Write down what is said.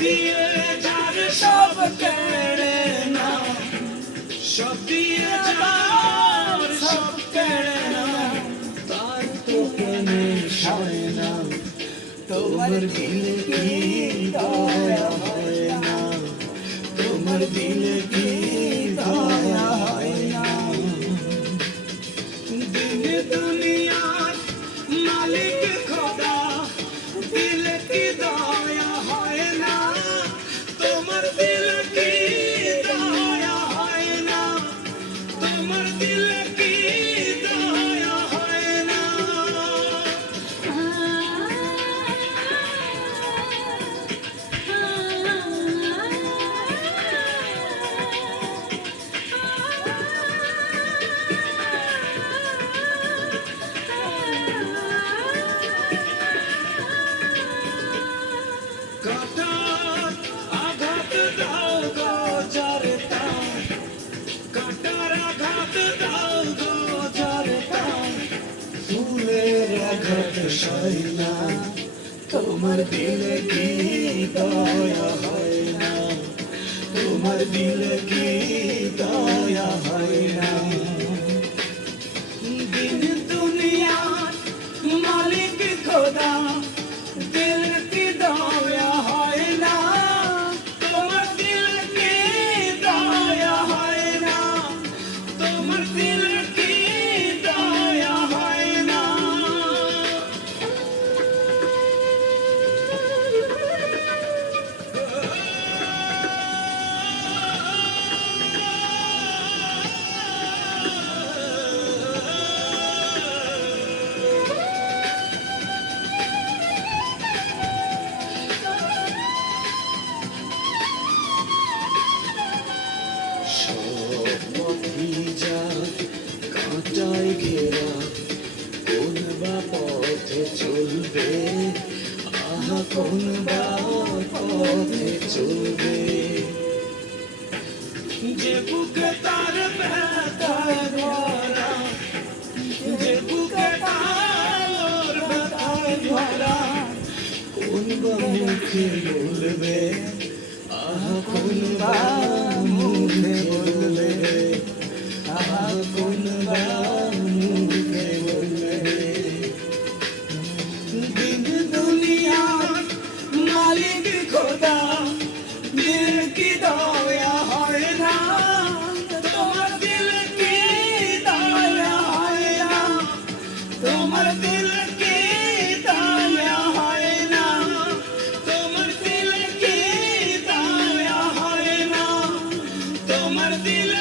দিয়ে যার সব কেড়ে নাও, সব দিয়ে যার সব কেড়ে নাও, তার তো প্রেমে সয় না। তোমার দিলে কি দয়া হয় না, তোমার দিলে কি দয়া হয় না। দিন দুনিয়ার মালিক খোদা, দিলে কি দয়া হয় না, তোমার দিলে কি দয়া হয় না, তোমার দিলে কি দয়া হয় না। কাটার আঘাত দাও গো যারে দাও, কাটার আঘাত দাও গো যারে দাও, ফুলের আঘাত সয় না, তোমার দিলে কি দয়া হয় না, তোমার দিলে কি দয়া হয় না। দিন দুনিয়ার মালিক খোদা, দিল কি দয়া হয় না, তোমার দিল কি দয়া হয় না, তোমার দিল কি দয়া হয় না। কাঁটায় ঘেরা কোন বা পথে চলবে, আহা কোন বা পথে চলবে। যে বুকে তার ব্যথায় ভরা, যে বুকে তার ব্যথায় ভরা, কোন বা মুখে বলবে, আহা কোন বা মুখে বলবে, আহা কোন বা মুখে বলবে। দিন দুনিয়ার মালিক খোদা, দিল কি দয়া হয় না, তোমার দিল কি দয়া হয় না, তোমার দিল কি দয়া হয় না, তোমার দিল কি দয়া হয় না, তোমার দিল